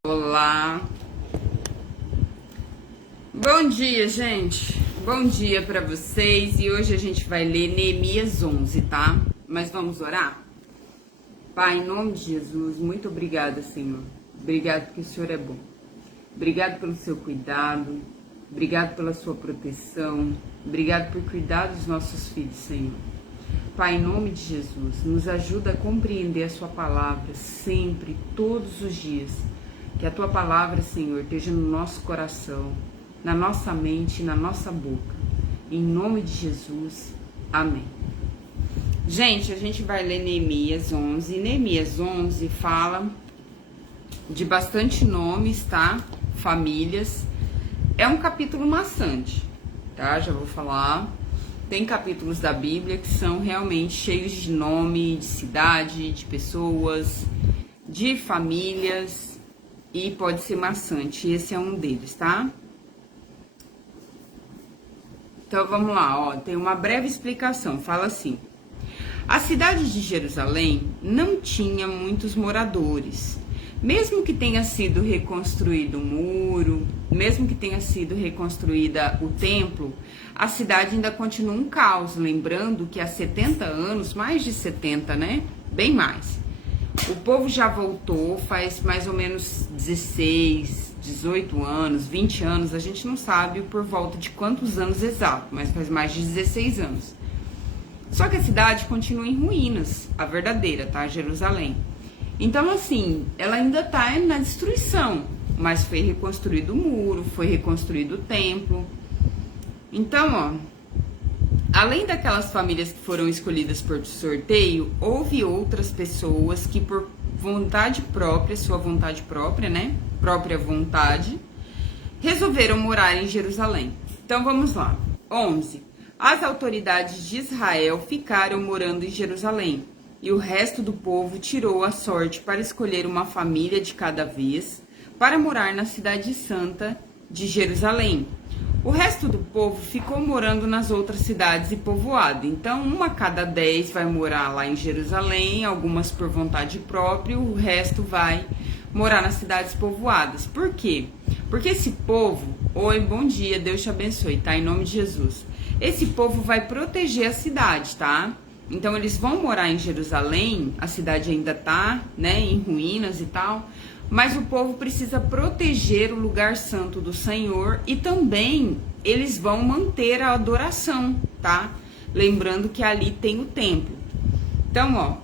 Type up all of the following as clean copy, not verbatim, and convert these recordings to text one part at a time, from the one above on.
Olá. Bom dia, gente. Bom dia pra vocês. E hoje a gente vai ler Neemias 11, tá? Mas vamos orar? Pai, em nome de Jesus, muito obrigada, Senhor. Obrigado porque o Senhor é bom. Obrigado pelo seu cuidado. Obrigado pela sua proteção. Obrigado por cuidar dos nossos filhos, Senhor. Pai, em nome de Jesus, nos ajuda a compreender a sua palavra sempre, todos os dias. Que a tua palavra, Senhor, esteja no nosso coração, na nossa mente e na nossa boca. Em nome de Jesus, amém. Gente, a gente vai ler Neemias 11. Neemias 11 fala de bastante nomes, tá? Famílias. É um capítulo maçante, tá? Já vou falar. Tem capítulos da Bíblia que são realmente cheios de nome, de cidade, de pessoas, de famílias e pode ser maçante. Esse é um deles, tá? Então vamos lá, ó. Tem uma breve explicação. Fala assim: a cidade de Jerusalém não tinha muitos moradores. Mesmo que tenha sido reconstruído o muro, mesmo que tenha sido reconstruída o templo, a cidade ainda continua um caos. Lembrando que há 70 anos, mais de 70, né? Bem mais. O povo já voltou faz mais ou menos 16, 18 anos, 20 anos. A gente não sabe por volta de quantos anos exato, mas faz mais de 16 anos. Só que a cidade continua em ruínas, a verdadeira, tá? Jerusalém. Então, assim, ela ainda tá na destruição, mas foi reconstruído o muro, foi reconstruído o templo. Então, ó, além daquelas famílias que foram escolhidas por sorteio, houve outras pessoas que por vontade própria, sua vontade própria, né, própria vontade, resolveram morar em Jerusalém. Então, vamos lá. 11. As autoridades de Israel ficaram morando em Jerusalém, e o resto do povo tirou a sorte para escolher uma família de cada vez para morar na cidade santa de Jerusalém. O resto do povo ficou morando nas outras cidades e povoado. Então, uma a cada 10 vai morar lá em Jerusalém, algumas por vontade própria, o resto vai morar nas cidades povoadas. Por quê? Porque esse povo, oi, bom dia, Deus te abençoe, tá? Em nome de Jesus. Esse povo vai proteger a cidade, tá? Então, eles vão morar em Jerusalém, a cidade ainda tá, né, em ruínas e tal, mas o povo precisa proteger o lugar santo do Senhor e também eles vão manter a adoração, tá? Lembrando que ali tem o templo. Então, ó,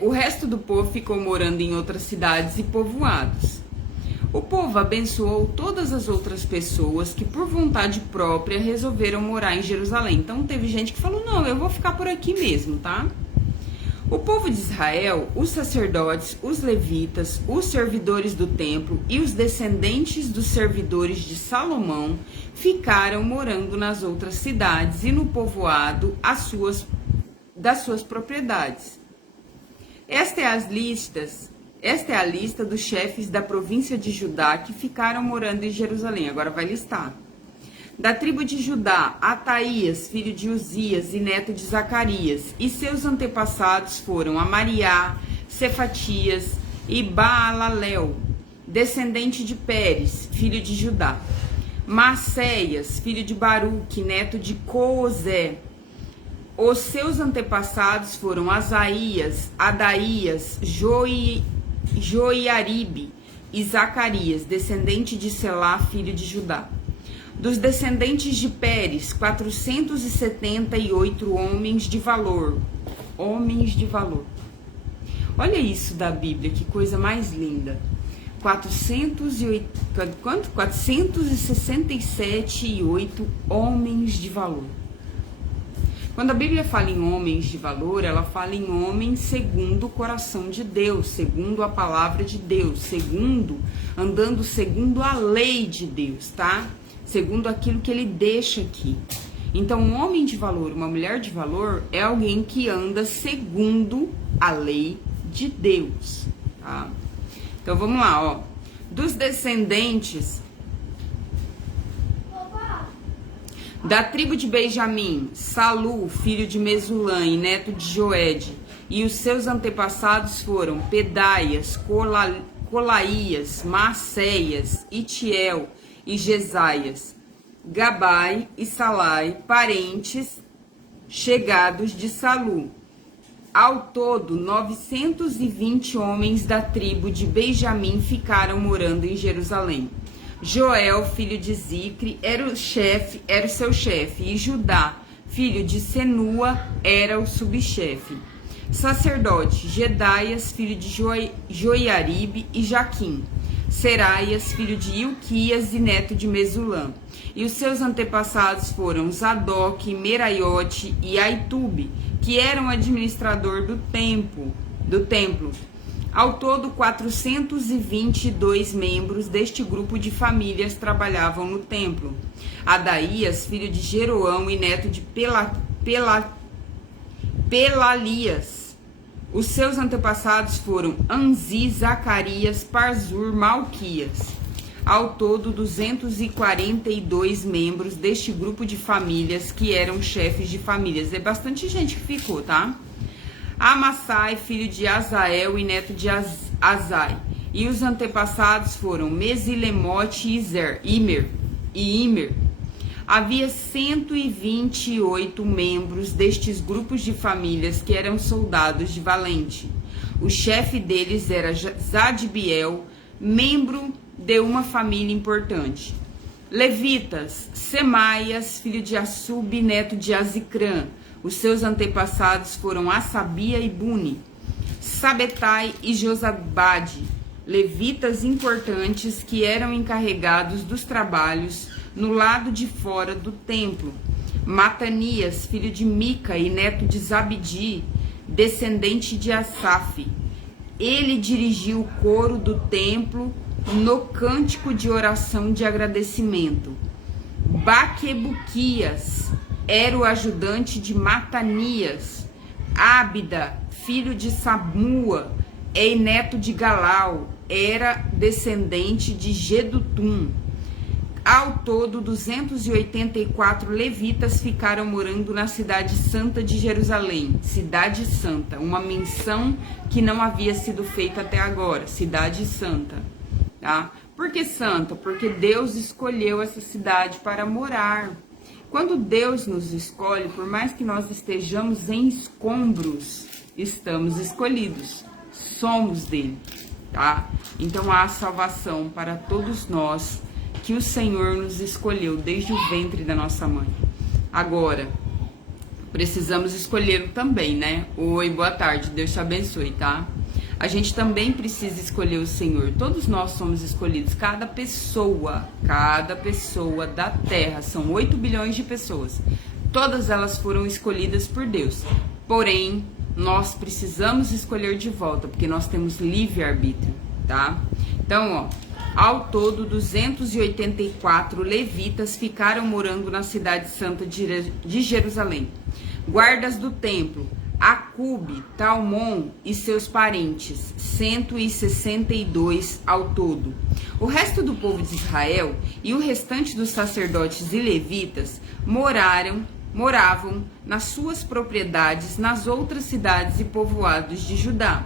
o resto do povo ficou morando em outras cidades e povoados. O povo abençoou todas as outras pessoas que por vontade própria resolveram morar em Jerusalém. Então teve gente que falou, não, eu vou ficar por aqui mesmo, tá? O povo de Israel, os sacerdotes, os levitas, os servidores do templo e os descendentes dos servidores de Salomão ficaram morando nas outras cidades e no povoado das suas propriedades. Esta é a lista dos chefes da província de Judá que ficaram morando em Jerusalém. Agora vai listar. Da tribo de Judá, Ataías, filho de Uzias e neto de Zacarias. E seus antepassados foram Amariá, Cefatias e Baalalel, descendente de Pérez, filho de Judá. Maceias, filho de Baruque, neto de Coozé. Os seus antepassados foram Asaías, Adaías, Joiaribe e Zacarias, descendente de Selá, filho de Judá. Dos descendentes de Pérez, 478 homens de valor. Homens de valor. Olha isso da Bíblia, que coisa mais linda. 467 homens de valor. Quando a Bíblia fala em homens de valor, ela fala em homens segundo o coração de Deus, segundo a palavra de Deus, andando segundo a lei de Deus, tá? Segundo aquilo que ele deixa aqui. Então, um homem de valor, uma mulher de valor, é alguém que anda segundo a lei de Deus, tá? Então, vamos lá, ó. Dos descendentes da tribo de Benjamim, Salu, filho de Mesulã e neto de Joede, e os seus antepassados foram Pedaias, Colaías, Maacéias, Itiel e Jesaias, Gabai e Salai, parentes chegados de Salu. Ao todo, 920 homens da tribo de Benjamim ficaram morando em Jerusalém. Joel, filho de Zicre, era o seu chefe, e Judá, filho de Senua, era o subchefe. Sacerdote, Jedaias, filho de Joiaribe e Jaquim. Seraias, filho de Ilquias e neto de Mesulã. E os seus antepassados foram Zadok, Meraiote e Aitube, que eram administrador do templo. Ao todo, 422 membros deste grupo de famílias trabalhavam no templo. Adaías, filho de Jeroão e neto de Pelalias. Os seus antepassados foram Anzi, Zacarias, Parzur, Malquias. Ao todo, 242 membros deste grupo de famílias que eram chefes de famílias. É bastante gente que ficou, tá? Amassai, filho de Azael e neto de Azai. E os antepassados foram Mesilemote e Imer. Havia 128 membros destes grupos de famílias que eram soldados de valente. O chefe deles era Zadbiel, membro de uma família importante. Levitas, Semaias, filho de Assub, neto de Azicrã. Os seus antepassados foram Assabia e Buni, Sabetai e Josabade, levitas importantes que eram encarregados dos trabalhos no lado de fora do templo. Matanias, filho de Mica e neto de Zabdi, descendente de Asaf. Ele dirigiu o coro do templo no cântico de oração de agradecimento. Baquebuquias era o ajudante de Matanias. Ábida, filho de Samua e neto de Galau, era descendente de Gedutum. Ao todo, 284 levitas ficaram morando na cidade santa de Jerusalém. Cidade santa, uma menção que não havia sido feita até agora. Cidade santa, tá? Por que santa? Porque Deus escolheu essa cidade para morar. Quando Deus nos escolhe, por mais que nós estejamos em escombros, estamos escolhidos, somos dele, tá? Então há salvação para todos nós que o Senhor nos escolheu desde o ventre da nossa mãe. Agora, precisamos escolhê-lo também, né? Oi, boa tarde, Deus te abençoe, tá? A gente também precisa escolher o Senhor. Todos nós somos escolhidos. Cada pessoa da terra, são 8 bilhões de pessoas. Todas elas foram escolhidas por Deus. Porém, nós precisamos escolher de volta, porque nós temos livre-arbítrio, tá? Então, ao todo, 284 levitas ficaram morando na cidade santa de Jerusalém. Guardas do templo, Acube, Talmon e seus parentes, 162 ao todo. O resto do povo de Israel e o restante dos sacerdotes e levitas moravam nas suas propriedades nas outras cidades e povoados de Judá.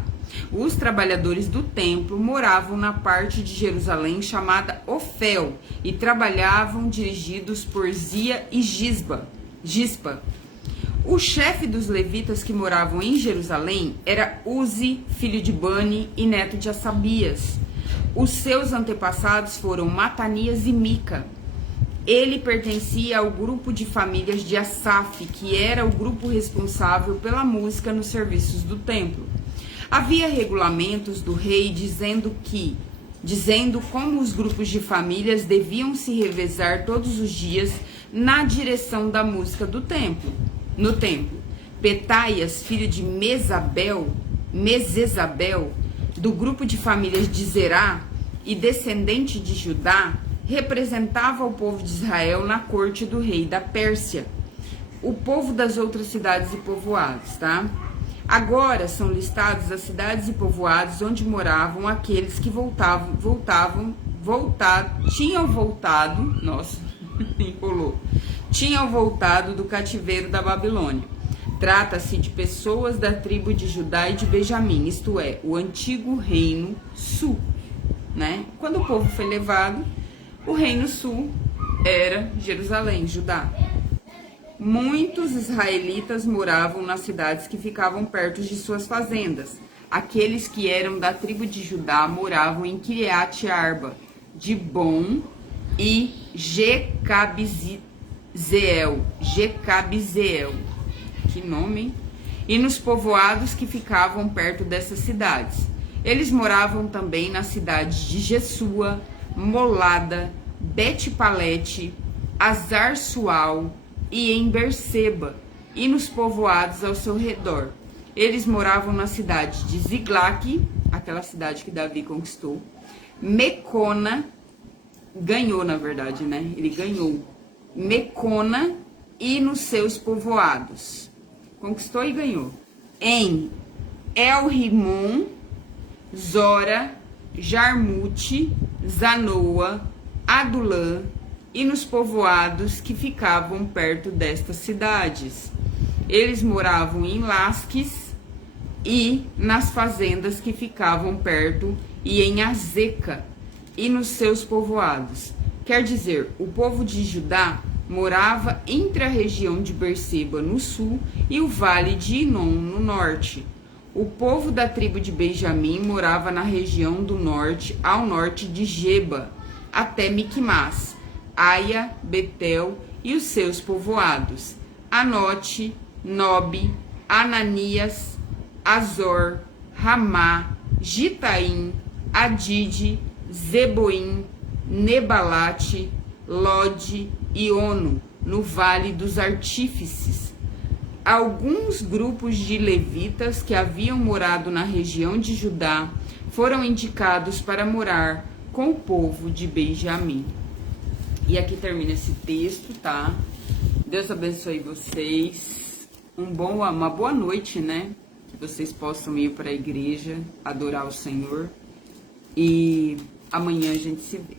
Os trabalhadores do templo moravam na parte de Jerusalém chamada Ofel e trabalhavam dirigidos por Zia e Gispa. O chefe dos levitas que moravam em Jerusalém era Uzi, filho de Bani e neto de Assabias. Os seus antepassados foram Matanias e Mica. Ele pertencia ao grupo de famílias de Asaf, que era o grupo responsável pela música nos serviços do templo. Havia regulamentos do rei dizendo como os grupos de famílias deviam se revezar todos os dias na direção da música do templo. No templo, Petaias, filho de Mesezabel, do grupo de famílias de Zerá e descendente de Judá, representava o povo de Israel na corte do rei da Pérsia, o povo das outras cidades e povoados, tá? Agora são listados as cidades e povoados onde moravam aqueles que tinham voltado do cativeiro da Babilônia. Trata-se de pessoas da tribo de Judá e de Benjamim, isto é, o antigo reino sul, né? Quando o povo foi levado, o reino sul era Jerusalém, Judá. Muitos israelitas moravam nas cidades que ficavam perto de suas fazendas. Aqueles que eram da tribo de Judá moravam em Kiriat Arba, Dibon e Jecabzeel. Que nome, hein? E nos povoados que ficavam perto dessas cidades. Eles moravam também nas cidades de Jesua, Molada, Bet-Palete, Azar-Sual e em Berseba, e nos povoados ao seu redor. Eles moravam na cidade de Ziglac, aquela cidade que Davi conquistou, Mecona, ganhou na verdade, né? Ele ganhou Mecona e nos seus povoados. Conquistou e ganhou. Em El-Rimon, Zora, Jarmute, Zanoa, Adulã e nos povoados que ficavam perto destas cidades. Eles moravam em Lasques e nas fazendas que ficavam perto e em Azeca e nos seus povoados. Quer dizer, o povo de Judá morava entre a região de Berseba no sul e o vale de Inom no norte. O povo da tribo de Benjamim morava na região do norte, ao norte de Geba, até Miquimás, Aia, Betel e os seus povoados, Anote, Nobe, Ananias, Azor, Ramá, Gitaim, Adide, Zeboim, Nebalate, Lode e Ono, no Vale dos Artífices. Alguns grupos de levitas que haviam morado na região de Judá foram indicados para morar com o povo de Benjamim. E aqui termina esse texto, tá? Deus abençoe vocês. Uma boa noite, né? Que vocês possam ir para a igreja, adorar o Senhor. E amanhã a gente se vê.